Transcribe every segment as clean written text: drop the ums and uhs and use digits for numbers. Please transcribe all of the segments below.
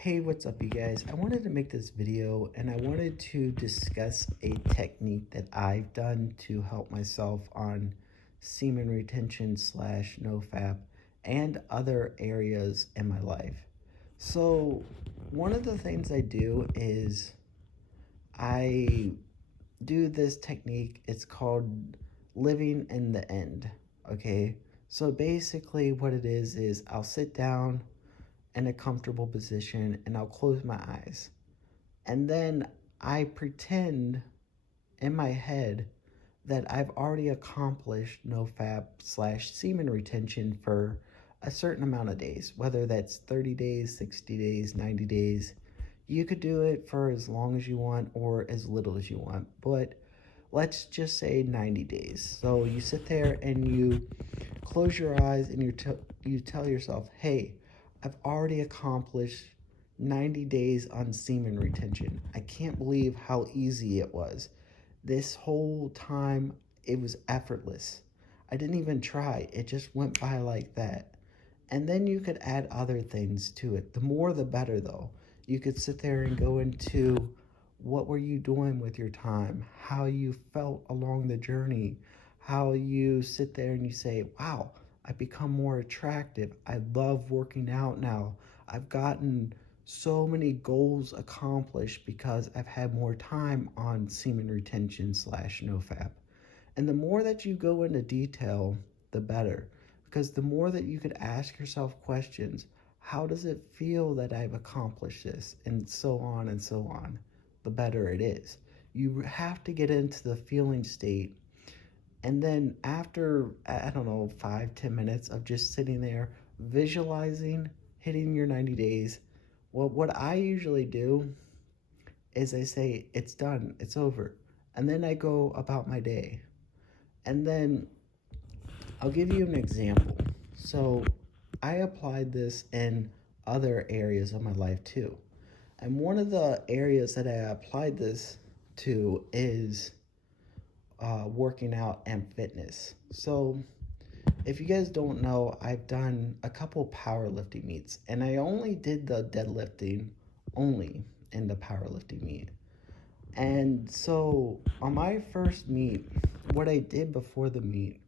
Hey, what's up, you guys? I wanted to make this video and I wanted to discuss a technique that I've done to help myself on semen retention slash nofap and other areas in my life. So, one of the things I do is I do this technique. It's called living in the end. Okay. So basically, what it is I'll sit down in a comfortable position and I'll close my eyes. And then I pretend in my head that I've already accomplished nofap slash semen retention for a certain amount of days, whether that's 30 days, 60 days, 90 days. You could do it for as long as you want or as little as you want, but let's just say 90 days. So you sit there and you close your eyes and you tell yourself, hey, I've already accomplished 90 days on semen retention. I can't believe how easy it was. This whole time, it was effortless. I didn't even try. It just went by like that. And then you could add other things to it. The more the better, though. You could sit there and go into what were you doing with your time, how you felt along the journey, how you sit there and you say, wow, I've become more attractive. I love working out now. I've gotten so many goals accomplished because I've had more time on semen retention slash nofap. And the more that you go into detail, the better. Because the more that you could ask yourself questions, how does it feel that I've accomplished this? And so on and so on, the better it is. You have to get into the feeling state. And then after, I don't know, 5-10 minutes of just sitting there, visualizing, hitting your 90 days, well, what I usually do is I say, it's done, it's over. And then I go about my day. And then I'll give you an example. So I applied this in other areas of my life too. And one of the areas that I applied this to is working out and fitness. So if you guys don't know, I've done a couple powerlifting meets, and I only did the deadlifting only in the powerlifting meet. And so on my first meet, what I did before the meet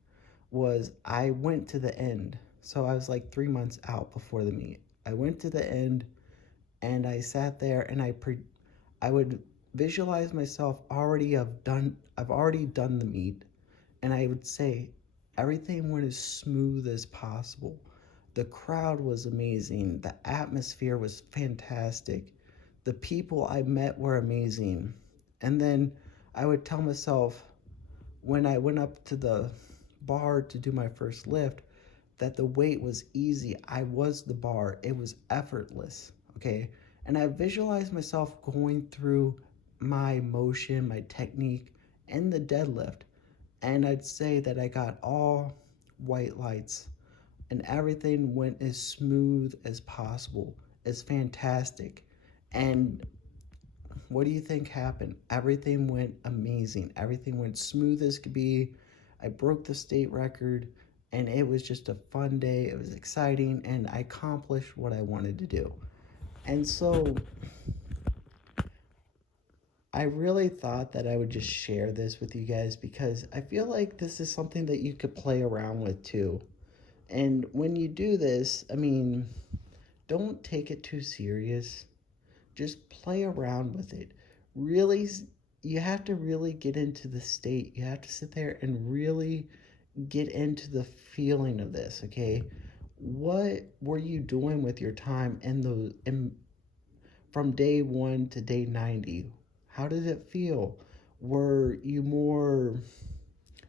was I went to the end. So I was like 3 months out before the meet. I went to the end and I sat there and I would visualize myself I've already done the meet, and I would say everything went as smooth as possible. The crowd was amazing. The atmosphere was fantastic. The people I met were amazing. And then I would tell myself when I went up to the bar to do my first lift that the weight was easy. I was the bar. It was effortless, okay? And I visualized myself going through my motion, my technique, and the deadlift. And I'd say that I got all white lights and everything went as smooth as possible. It's fantastic. And what do you think happened? Everything went amazing. Everything went smooth as could be. I broke the state record and it was just a fun day. It was exciting and I accomplished what I wanted to do. And so I really thought that I would just share this with you guys because I feel like this is something that you could play around with too. And when you do this, I mean, don't take it too serious. Just play around with it. Really, you have to really get into the state. You have to sit there and really get into the feeling of this, okay? What were you doing with your time from day 1 to day 90? How did it feel? Were you more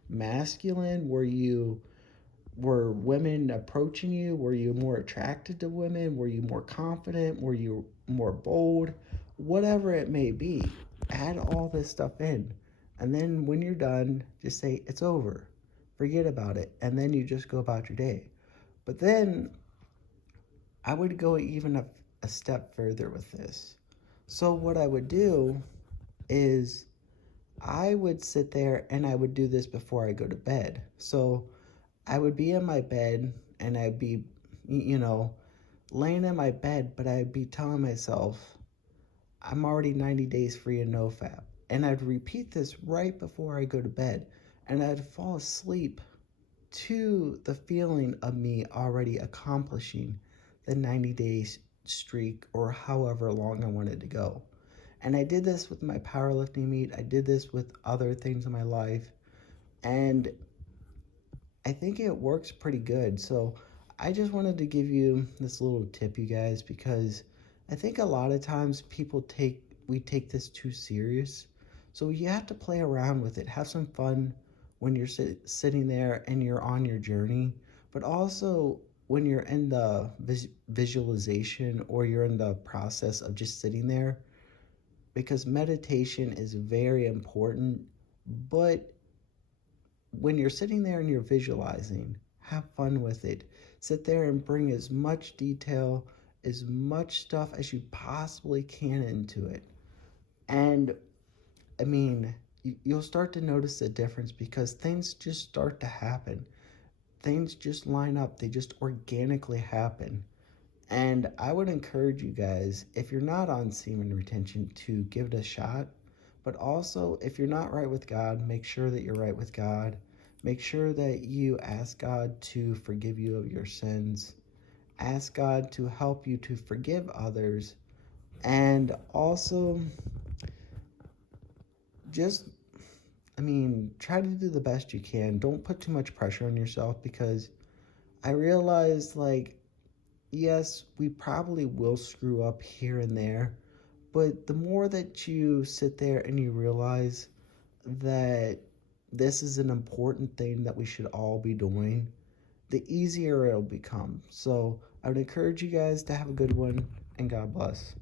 masculine? Were women approaching you? Were you more attracted to women? Were you more confident? Were you more bold? Whatever it may be, add all this stuff in. And then when you're done, just say, it's over. Forget about it. And then you just go about your day. But then I would go even a step further with this. So what I would do is I would sit there and I would do this before I go to bed. So I would be in my bed and I'd be, laying in my bed, but I'd be telling myself, I'm already 90 days free of Nofap. And I'd repeat this right before I go to bed. And I'd fall asleep to the feeling of me already accomplishing the 90 days streak or however long I wanted to go. And I did this with my powerlifting meet. I did this with other things in my life. And I think it works pretty good. So I just wanted to give you this little tip, you guys, because I think a lot of times we take this too serious. So you have to play around with it. Have some fun when you're sitting there and you're on your journey, but also when you're in the visualization or you're in the process of just sitting there, because meditation is very important. But when you're sitting there and you're visualizing, have fun with it. Sit there and bring as much detail, as much stuff as you possibly can into it. And I mean, you'll start to notice the difference because things just start to happen. Things just line up, they just organically happen. And I would encourage you guys, if you're not on semen retention, to give it a shot. But also, if you're not right with God, make sure that you're right with God. Make sure that you ask God to forgive you of your sins. Ask God to help you to forgive others. And also, just, try to do the best you can. Don't put too much pressure on yourself, because I realize, yes, we probably will screw up here and there, but the more that you sit there and you realize that this is an important thing that we should all be doing, the easier it'll become. So I would encourage you guys to have a good one, and God bless.